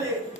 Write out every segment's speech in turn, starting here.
ليه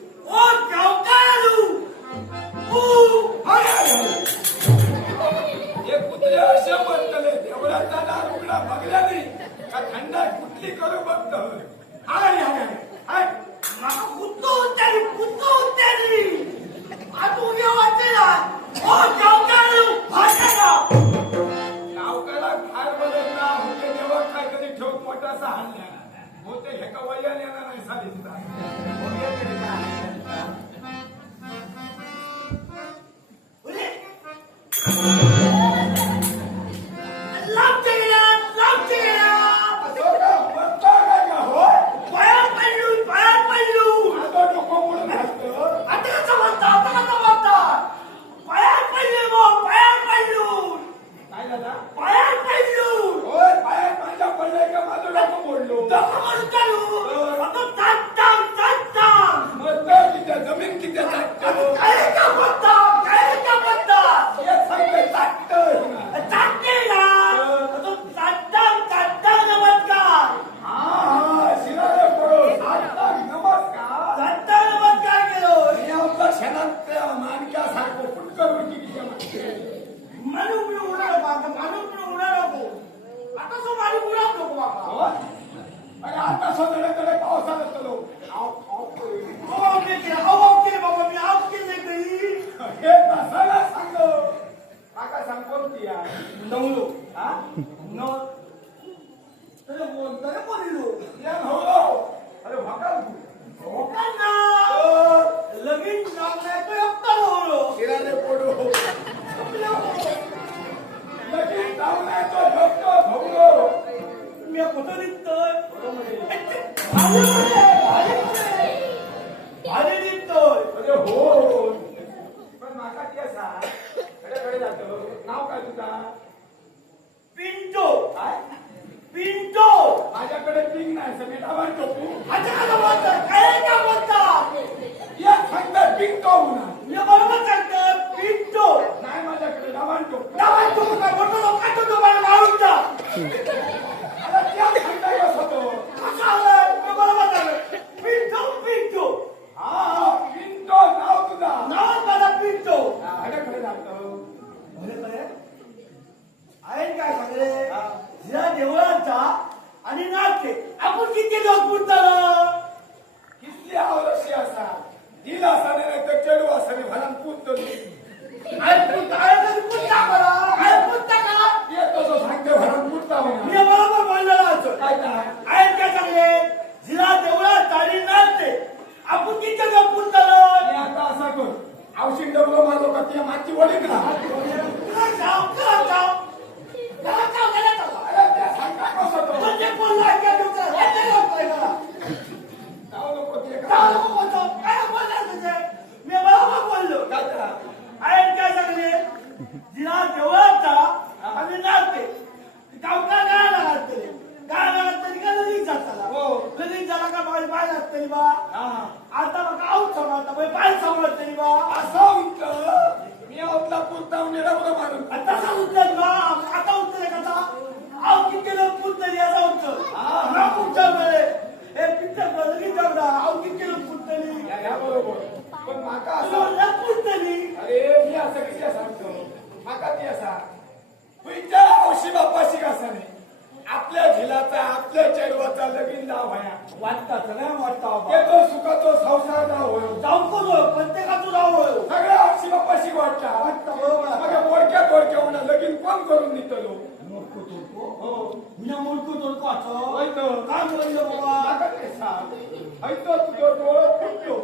मी मोडको तोडको असं होय तर. काय बोललो बाबा माका ते सांग ऐकतो तुझं डोळं फुटलो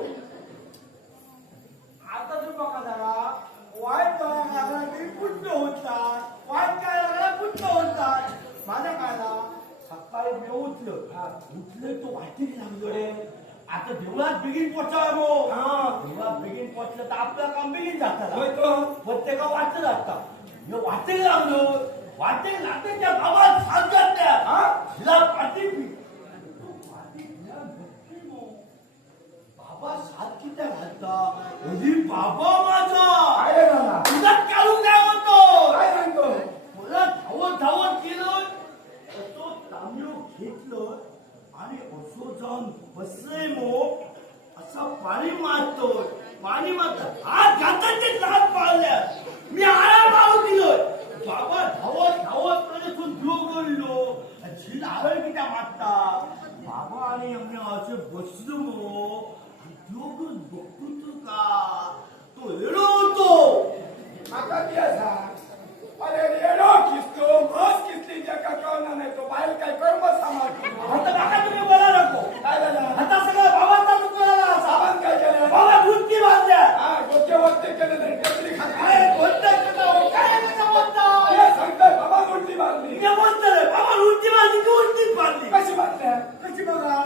आता तू बघा जरा वाईट बघा लागला तरी पुण्य होतात वाईट काय लागला पुण्य होतात माझ्या कायला सकाळी मी उठलो उठले तो वाटेरी लागलो रे आता देवळात बेगीन पोचावं मग हा. देवळात बेगीन पोचलं तर आपलं काम बेगीन जातं होय तर. प्रत्येका वाटत जातात मी वाटेरी लागलो लागते त्या बाबा सांगतात त्या हा? हिला पाठी. बाबा सात किती घालता? अरे बाबा माझा. काय तुझा काढून काय म्हणतो. काय सांगतो? मला धावत धावत केलं. असो तांदूळ घेतलं आणि असो जाऊन बसले मो. असा पाणी मारतोय पाणी मारत. हात घातात ते हात पाळल्या. मी आळा मारू दिलोय. बाबा धावत धावत त्याच्यातून डोगरलो झील आळ किती मारता बाबा आणि आम्ही असे बसलो मो डोगर बघतो तू का तो येडो होतो माका ती असा अरे रेडो किसतो मस किसली जगा कळणार नाही तो बाहेर काय कर्म सांभाळतो आता काका तुम्ही बोला नको काय झालं आता सगळं बाबाचा तुकडा असा सामान काय केलं बाबा वृत्ती बांधल्या हा डोक्यावरती केलं नाही टपरी काय खात बोलताय का तो? काय त्याचं बोलता? हे सांगताय बाबा उलटी मारली मी बोलतोय, बाबा वृत्ती बांधली की उलटीच बांधली कशी बांधल्या कशी बघा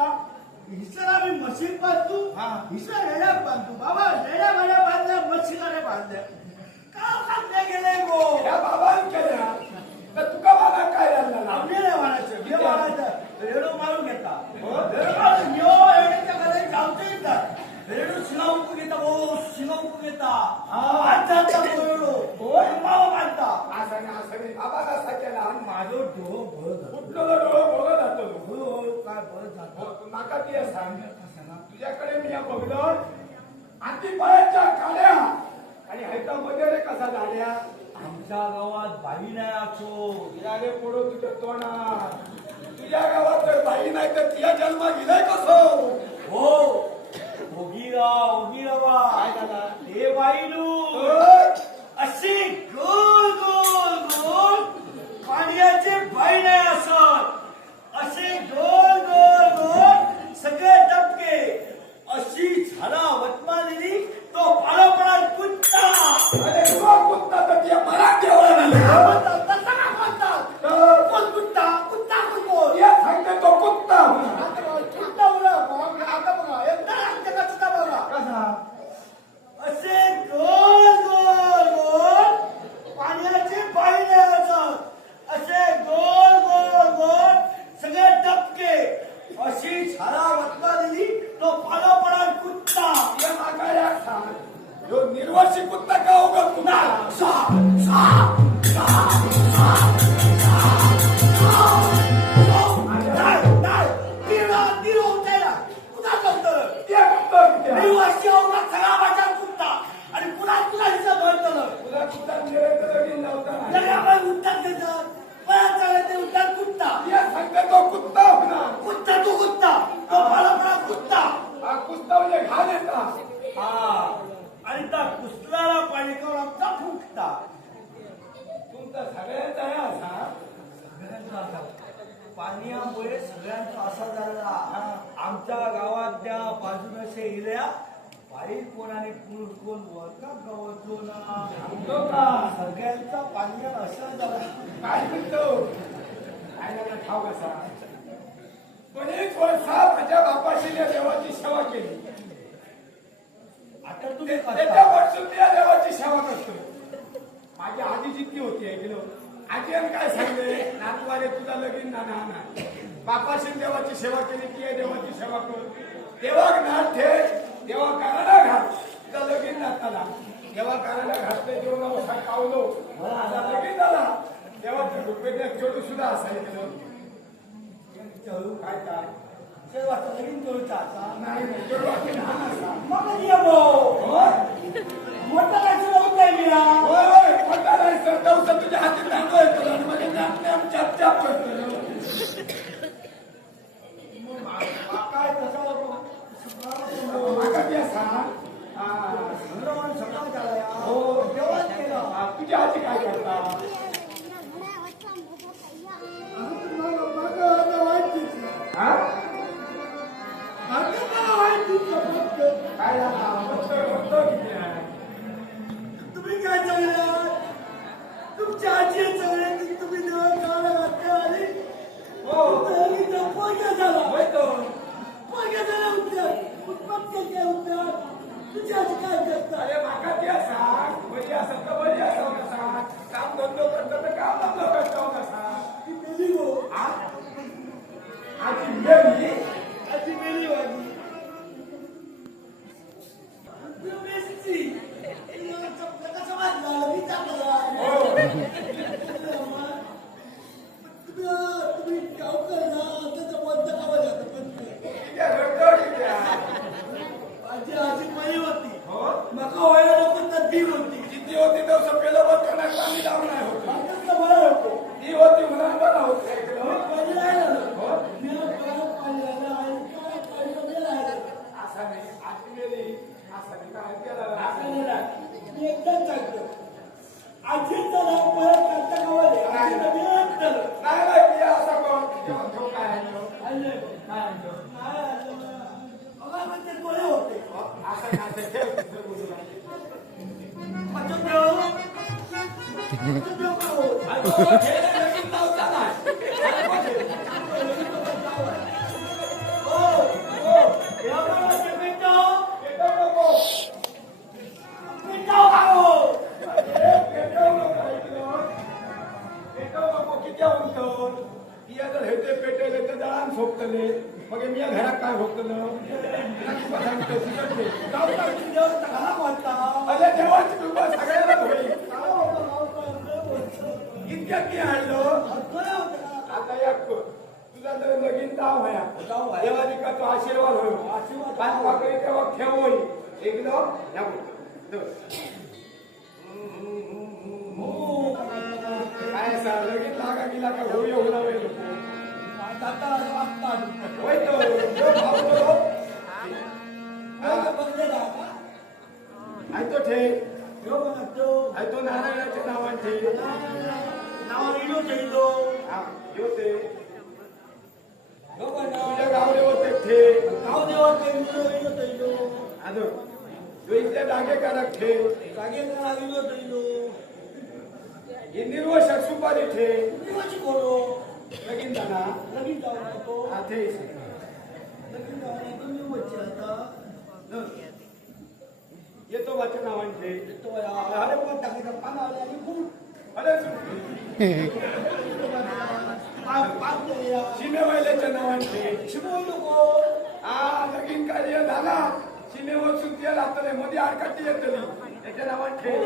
हिसर आम्ही मशीन बांधतो हा. हिसर रेड्या बांधतो बाबा रेड्या गाड्या बांधल्या मशीनाने बांधल्या का बांधल्या गेले गो या बाबान केल्या तर तुका बाबा काय झालं आम्ही नाही म्हणायचं मी म्हणायचं रेडो मारून घेता रेडो मारून यो रेड्याच्या घरी जाऊचे येतात रेडो शिंगा उकू घेता ओ शिंगा उकू घेता आज जाता रेडो होय. मावा बांधता असं नाही असं नाही बाबा कसा केला आणि माझं डोळं बळत झालं. कुठलं डोळं बघत जातो हो, हो, काय बळत झालं. हो, माका ती सांग तुझ्याकडे मी या बघलं आधी पायाच्या काड्या आणि हैता वगैरे कसा झाल्या आमच्या गावात बाई नाही असो यारे पुढं तुझ्या गावात जर बाई नाही तर तिला जन्म गेलाय कसं हो ओगिरा ओगिरावा काय झाला? हे बाईलू अशी गोल गोल गोल पाण्याचे बाई नाही असत असे गोल गोल गोल सगळे टपके अशी झाला वतमालेली तो पालोपणा कुत्ता अरे कुत्ता तर तिला मराठ देवळा काय नाही म्हणतात? तसं का म्हणतात? तर कोण कुत्ता कुत्ता कोण बोल तिला सांगते तो कुत्ता म्हणून. आता बघा, कुत्ता बघा, बघा, आता बघा एकदा बघा कसा असे गोल गोल गोल पाण्याचे पाहिजे असत असे गोल गोल गोल सगळे टपके अशी झाडा वत्ता दिली तो पाला पडा कुत्ता तिला मागायला सांग कुत्ता का उगा आता तुम्ही. त्याच्यापासून मी या देवाची सेवा करतो माझी आजी जितकी होती ऐकलो आजीने काय सांगले? नातवारे तुझा लगीन ना ना ना. बापाशी देवाची सेवा केली की देवाची सेवा कर. देवा घाट ठेव देवा कानाला घाल. तुझा लगीन नाताला. देवा कानाला घातले देव असा पावलो माझा लगीन झाला. देवाच्या रुपये छोटू सुद्धा असायचं काय काय शेवटचा लगीन करूचा असा मग कधी मोठा मिळा नाही सर तुझ्या हाती तांदूळ येतो आणि चाप काय कसा होतो सकाळ झाला हो तेव्हाच काय करता? होती किती होती तो अरे देवाची कृपा सगळ्याला होईल काय? काय? इतक्या की आणलो काय? आता एक तुझा जर लगीन व्हाया दाव व्हाया. देवाची का तो आशीर्वाद होईल आशीर्वाद. पाच पाकळी तेव्हा ठेव होईल ह्या. धर. हो. काय असा लगीन लागा का होऊ येऊ लावेल दाता वागतात. होय तो तो भावलो. लोकं बघलेला का? आहे तो ठे ह्यो म्हणतो, आहे तो नारायणाच्या नावान ठे नाव इलो ठेवलो. हा ते तुझ्या होते ठे. अजून ठे. ही निर्वशक सुपारी ठे बोलो. लगीन झाला लगीन जाऊ. हा ते लगीन जाऊ नको, मी वच्चे आता. येतो वाच्या म्हणजे अरे पण टाकायचं पान आणि खूप अरे सीमेवाल्याच्या नको. हा लगीन कार्य झाला सीमेवर सुट्टी लागतले मध्ये आडकाठी येतली त्याच्या नावान ठे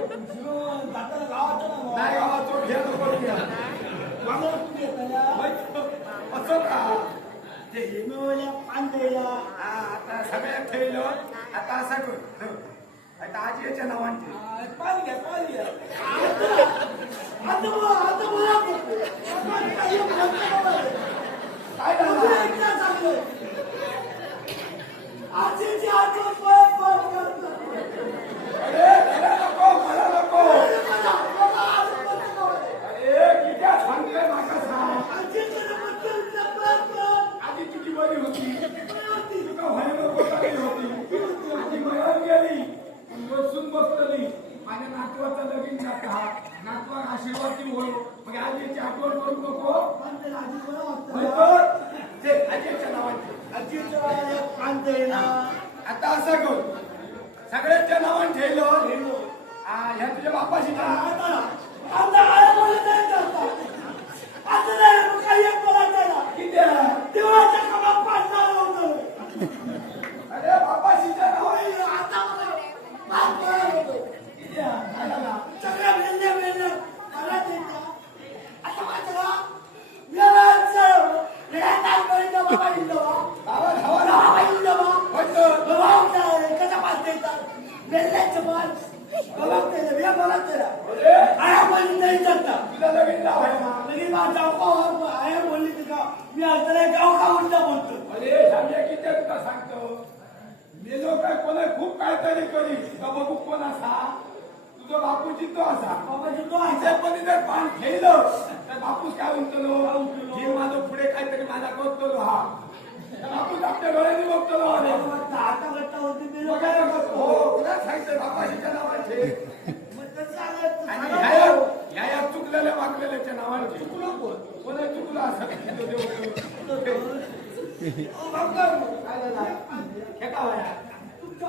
गावाचं तो घ्या नको असं का ते हिमवल्या द्यायला. हा आता सगळ्यात ठेवलं आता कर हं. आता आजीच्या घ्या, पान घ्या. आता बोला, आता बोला. काय ऐकलं चांगलं. आजीची आठवण परत परत करतो. अरे వెళ్ళచ్చు బాల్స్ గలత్తేరా యా గలత్తేరా ఆయా बोलली नाही सकता तुला लगेच लावायला लगेच माझा गाव आया बोलली तुका मी गाव का उलटा बोलतो अरे सांगितलं की सांगतो मी लोक काय कोणा खूप काहीतरी करी का कोण असा तुझा बापूची तो असा बाबाची तो असा जर पान खेळलं तर बापूस काय उंचलो जीव माझं पुढे काहीतरी माझा करतो हा आपण आपल्या गळ्याने बघतो आता घट्ट होती मी हो चुकलेल्या मागलेल्याच्या नावाने चुकलो कोण कोणा चुकला असं काय झाला तुमच्या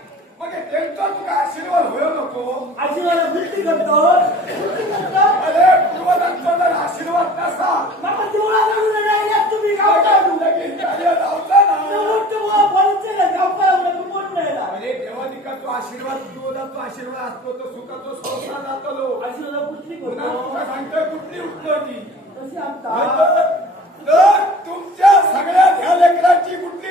म्हणजे त्यांचा तुझा आशीर्वाद होऊ नको? आशीर्वाद वृत्ती करतो. वृत्ती करतो. अरे पूर्वजांचा जर आशीर्वाद नसा मग देवळा म्हणून राहिल्या तुम्ही गावता अरे लावता ना अरे देवाधिका तो आशीर्वाद तुझा तो आशीर्वाद तो सुखातो स्वतः जातो. आशीर्वाद कुठली पुन्हा सांगतो कुठली उठलो ती तर तुमच्या सगळ्या ह्या लेकरांची कुठली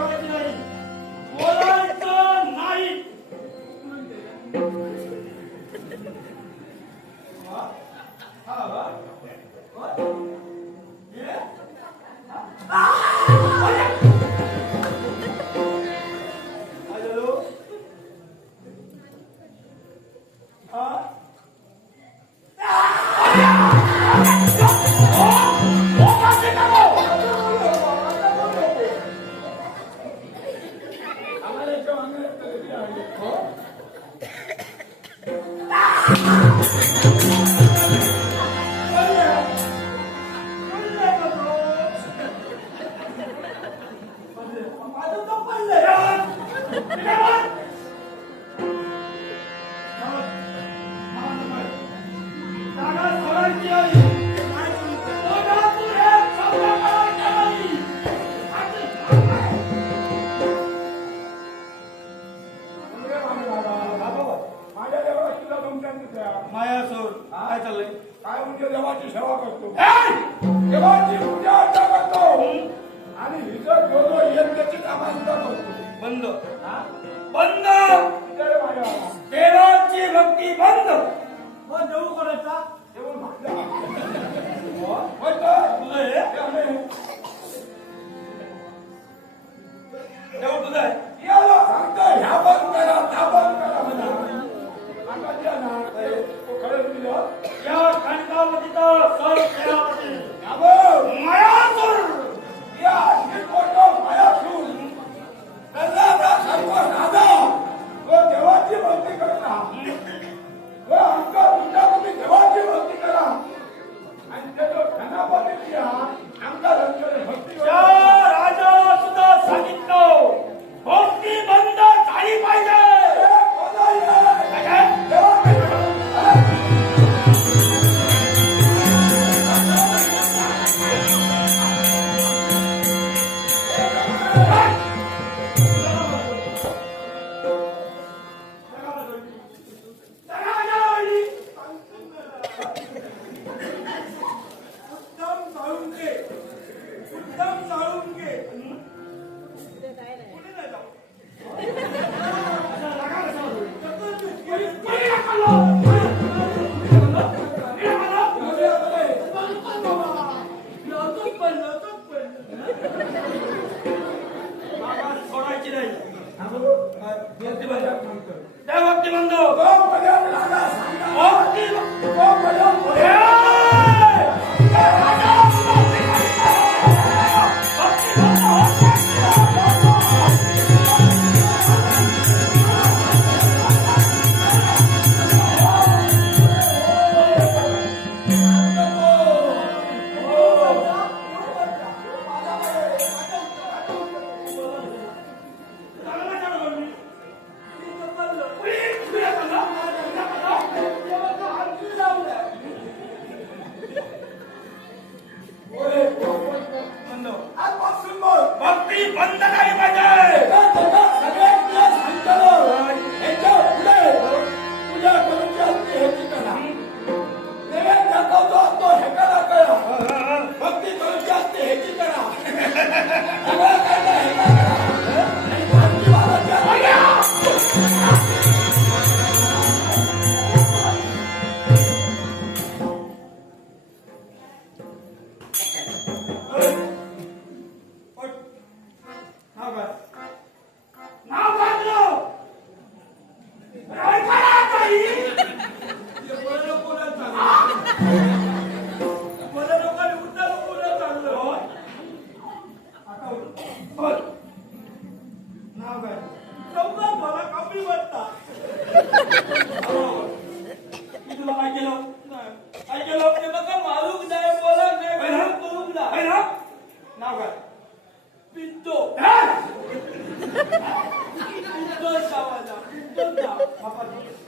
भजन म्हणतो. त्या भक्ती बंद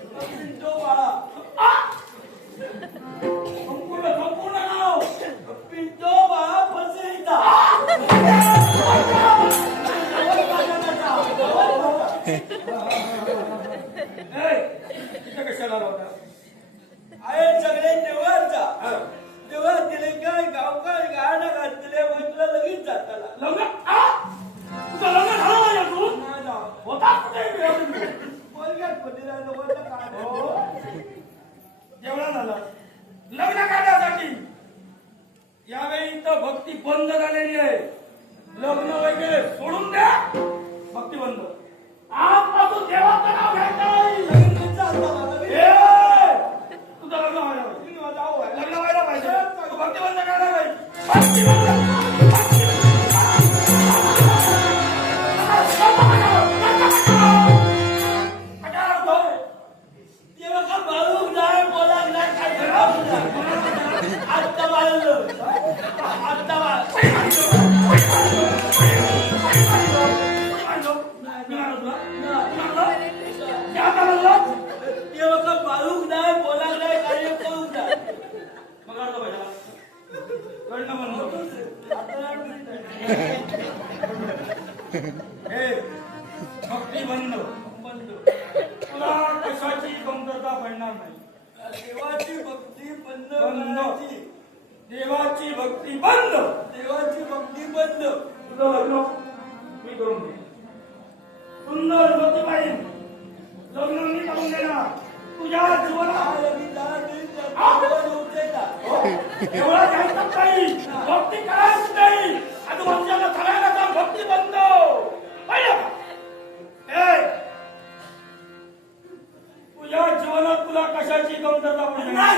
Open door. आता वंशाला सगळ्यांना का भक्ती बंद तुझ्या जीवनात तुला कशाची कमतरता पडली नाही